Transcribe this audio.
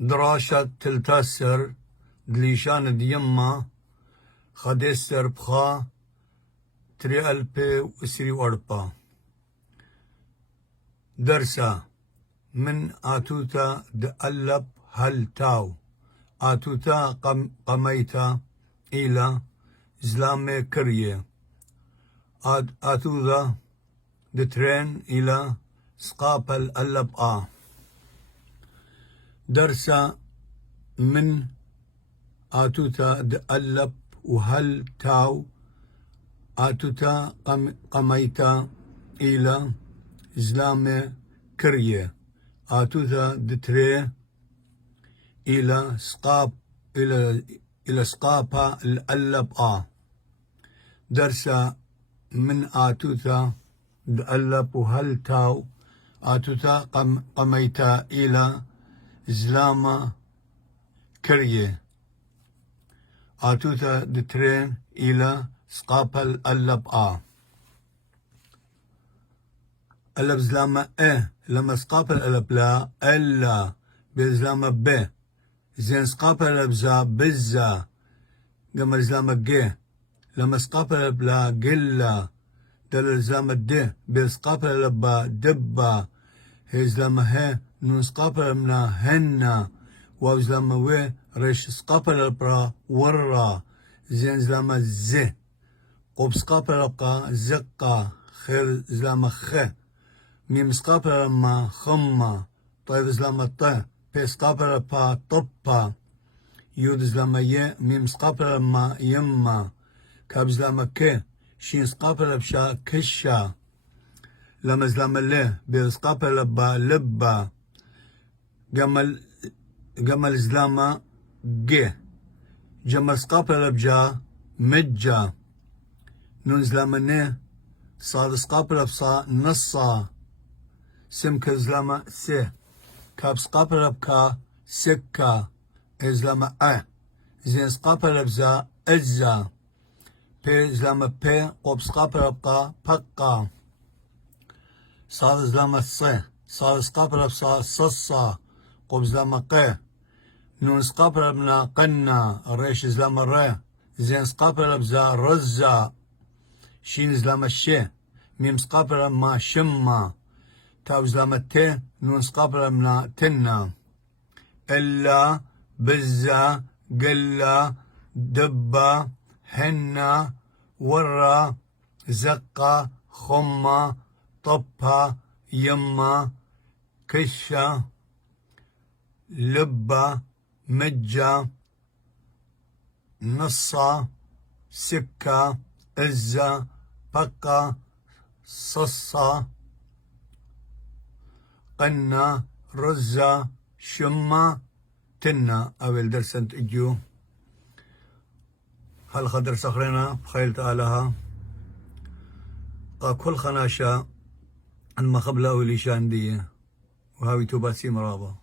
دراشة تلتاسر دليشان ديما خديستر بخا تري ألبي وسري وربا درسا من آتوتا دألب هل تاو آتوتا قميتا إلى زلامي كريه آتوتا دترين إلى سقابل ألب درسا من آتوتا دألب وهل تاو آتوتا قميتا إلى زلامي كريه آتوتا دتري إلى سقاب إلى سقابا الألب درسا من آتوتا دألب وهل تاو آتوتا قميتا إلى زلامة كريه آتوتا دترين إلى سقابا الألب ألب زلامة لما سقابا الألب لا ألا بزلامة ب زين سقابا الألب زا بزا لما زلامة ج لما سقابا الألب لا قلا دل زلامة د بسقابا الألب دبا هي زلامة ه نون سقابا منا هنا واو زلامة و ريش سقابا الألب ورا زين زلامة ز قب سقابا الألب زقا خير زلامة خ ميم سقابا الألب خما طيب زلامة ط بسقابا الألب طبا يود زلامة ي ميم سقابا الألب يما كاب زلامة ك شين سقابا الألب شا كشا لما زلامة ل بسقابا الألب لبا جمل زلامة ج جمل سقابا الألب جا مجا نون زلامة ن صاد سقابا الألب صا نصا سمك زلامة س كاب سقابا الألب كا سكا زلامة زين سقابا الألب زا أجزا بي زلامة بي قب سقابا الألب بقا صاد زلامة ص صاد سقابا الألب صا صصا قب زلامة ق نون سقابا الألب قنا الريش زلامة ر زين سقابا الألب زا رزا شين زلامة ش ميم سقابا الألب شما تاو زلامة ت نون سقابا الألب تنا إلا بزا قلا دبا هنا ورا زقا خما طبا يما كشا لبا مجا نصا سكا إزا بقا صصا قنا رزا شما تنا أول درسنت إجو هل خدر سخرنا بخيل تعالها كل خناشا المخبلة وليشان دي وهاوي توباسي مرابا